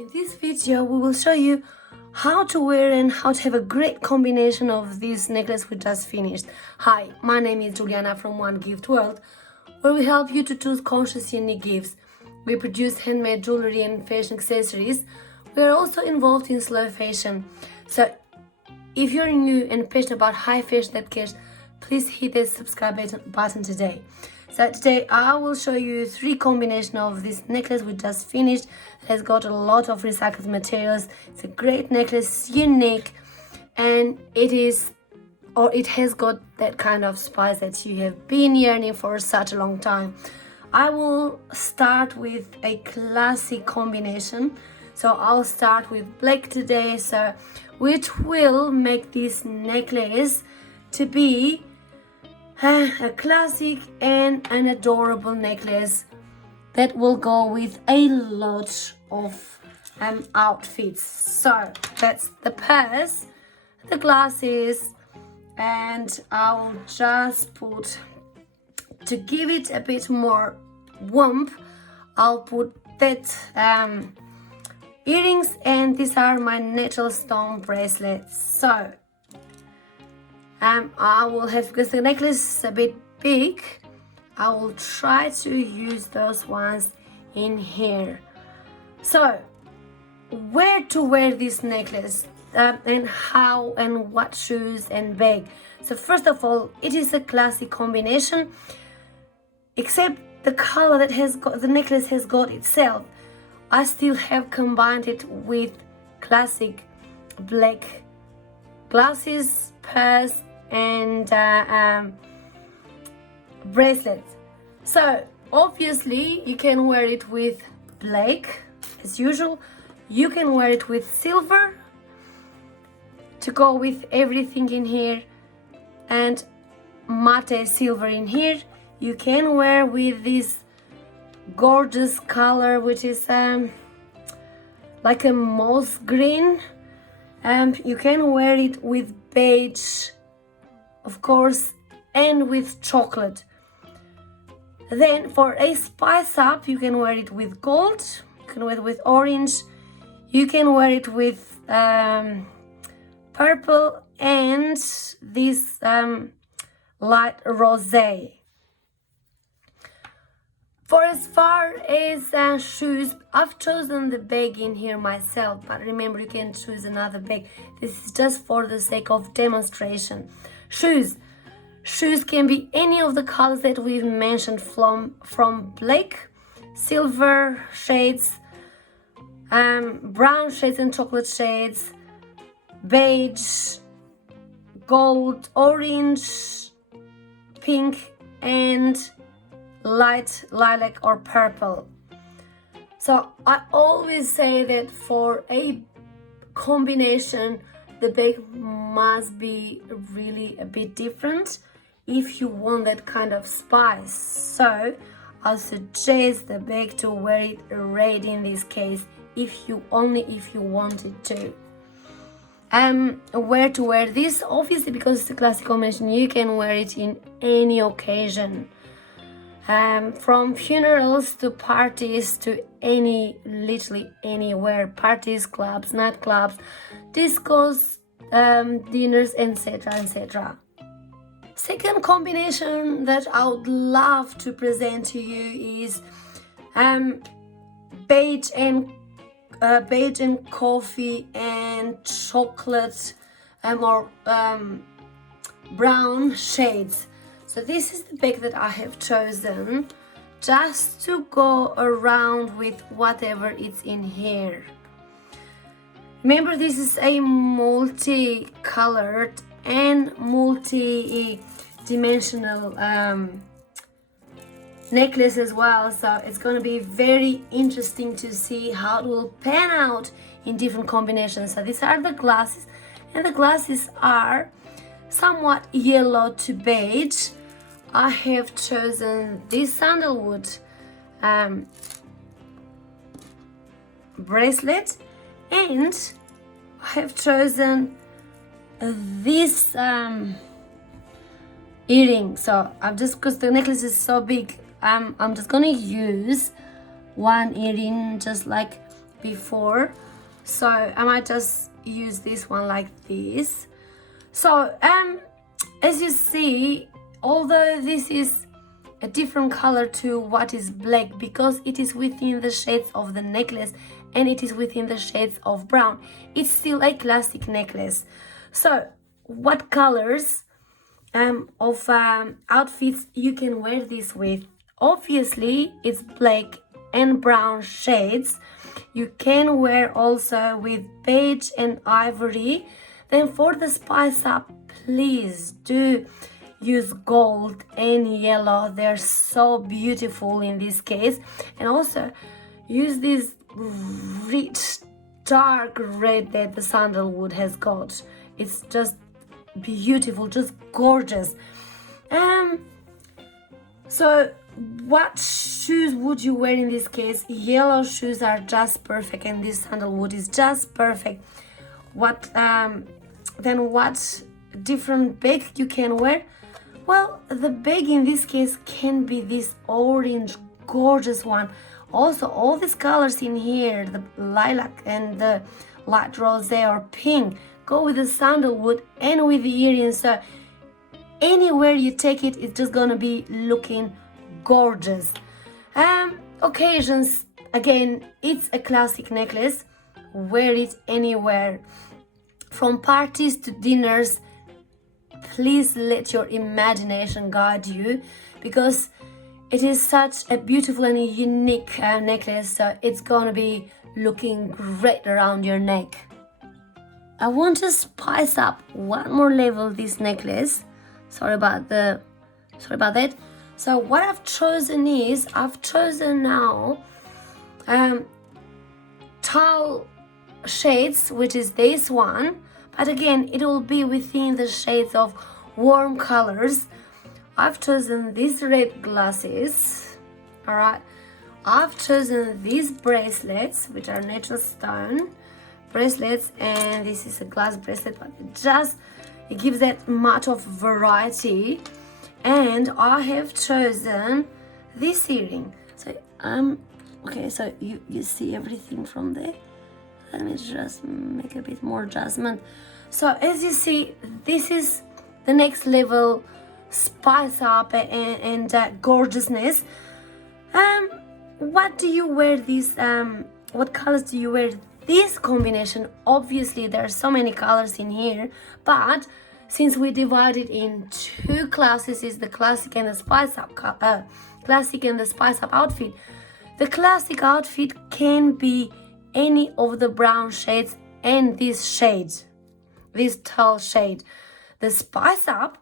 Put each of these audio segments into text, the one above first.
In this video, we will show you how to wear and how to have a great combination of this necklace we just finished. Hi, my name is Juliana from One Gift World, where we help you to choose conscious unique gifts. We produce handmade jewelry and fashion accessories. We are also involved in slow fashion. So if you're new and passionate about high fashion that cares, please hit the subscribe button today. So today I will show you 3 combinations of this necklace we just finished. It has got a lot of recycled materials. It's a great necklace, unique, and it has got that kind of spice that you have been yearning for such a long time. I will start with a classic combination. So I'll start with black today, so which will make this necklace to be a classic and an adorable necklace that will go with a lot of outfits. So that's the purse, the glasses, and I'll just put, to give it a bit more warmth, I'll put that earrings, and these are my natural stone bracelets. So I will have, because the necklace is a bit big, I will try to use those ones in here. So where to wear this necklace, and how and what shoes and bag. So first of all, it is a classic combination, except the color that the necklace has got itself, I still have combined it with classic black glasses, purse, and bracelets. So obviously you can wear it with black as usual. You can wear it with silver to go with everything in here, and matte silver in here. You can wear with this gorgeous color, which is like a moss green. You can wear it with beige, of course, and with chocolate. Then for a spice up, you can wear it with gold, you can wear it with orange, you can wear it with purple and this light rosé. For as far as shoes, I've chosen the bag in here myself, but remember you can choose another bag. This is just for the sake of demonstration. Shoes can be any of the colors that we've mentioned, from black, silver shades, brown shades and chocolate shades, beige, gold, orange, pink, and light lilac or purple. So I always say that for a combination, the bag must be really a bit different if you want that kind of spice. So I'll suggest the bag to wear it red in this case, if you wanted to. Where to wear this? Obviously, because it's a classic combination, you can wear it in any occasion. From funerals to parties to literally anywhere, parties, clubs, nightclubs, discos, dinners, etc, etc. Second combination that I would love to present to you is beige and coffee and chocolate, or brown shades. So this is the bag that I have chosen just to go around with whatever is in here. Remember, this is a multi-colored and multi-dimensional necklace as well. So it's going to be very interesting to see how it will pan out in different combinations. So these are the glasses, and the glasses are somewhat yellow to beige. I have chosen this sandalwood bracelet, and I have chosen this earring. So I'm just, because the necklace is so big, I'm just gonna use one earring, just like before, so I might just use this one like this. So as you see, although this is a different color to what is black, because it is within the shades of the necklace and it is within the shades of brown, it's still a classic necklace. So what colors of outfits you can wear this with? Obviously it's black and brown shades. You can wear also with beige and ivory. Then for the spice up, please do use gold and yellow. They're so beautiful in this case. And also use this rich dark red that the sandalwood has got. It's just beautiful, just gorgeous. So what shoes would you wear in this case? Yellow shoes are just perfect, and this sandalwood is just perfect. What then what different bag you can wear? Well, the bag in this case can be this orange gorgeous one. Also all these colors in here, the lilac and the light rose or pink, go with the sandalwood and with the earrings. So anywhere you take it, it's just gonna be looking gorgeous. Occasions, again, it's a classic necklace. Wear it anywhere, from parties to dinners. Please let your imagination guide you, because it is such a beautiful and a unique necklace. So it's gonna be looking great around your neck. I want to spice up one more level this necklace. Sorry about that. So what I've chosen is, I've chosen now tall shades, which is this one, but again it will be within the shades of warm colors. I've chosen these red glasses. All right, I've chosen these bracelets, which are natural stone bracelets, and this is a glass bracelet, but it gives that much of variety. And I have chosen this earring. So okay, so you see everything from there. Let me just make a bit more adjustment. So as you see, this is the next level spice up and gorgeousness. What do you wear this? What colors do you wear this combination? Obviously there are so many colors in here, but since we divide it in two classes, is the classic and the spice up outfit. The classic outfit can be any of the brown shades and this shade, this tall shade. The spice up,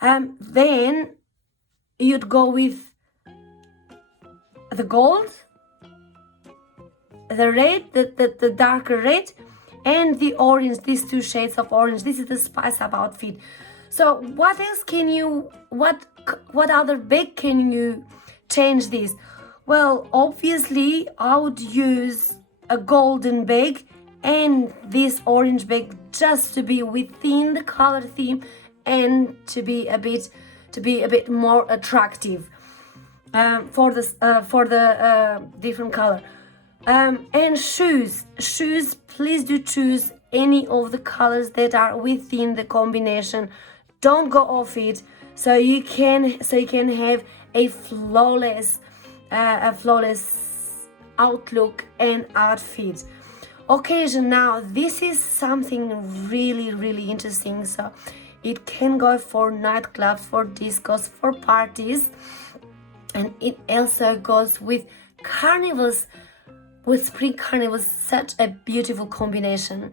then you'd go with the gold, the red, the darker red, and the orange, these two shades of orange. This is the spice up outfit. So what else can you, what other bag can you change this? Well, obviously I would use a golden bag and this orange bag, just to be within the color theme and to be a bit more attractive for the different color. And shoes, please do choose any of the colors that are within the combination. Don't go off it, so you can have a flawless outlook and outfit. Occasion, now this is something really interesting. So it can go for nightclubs, for discos, for parties, and it also goes with carnivals. With spring carnivals, such a beautiful combination.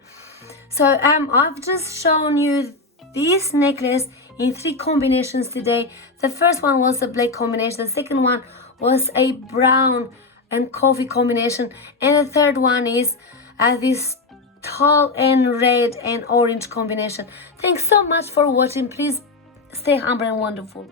So I've just shown you this necklace in 3 combinations today. The first one was a black combination, the second one was a brown and coffee combination, and the third one is this tall and red and orange combination. Thanks so much for watching. Please stay humble and wonderful.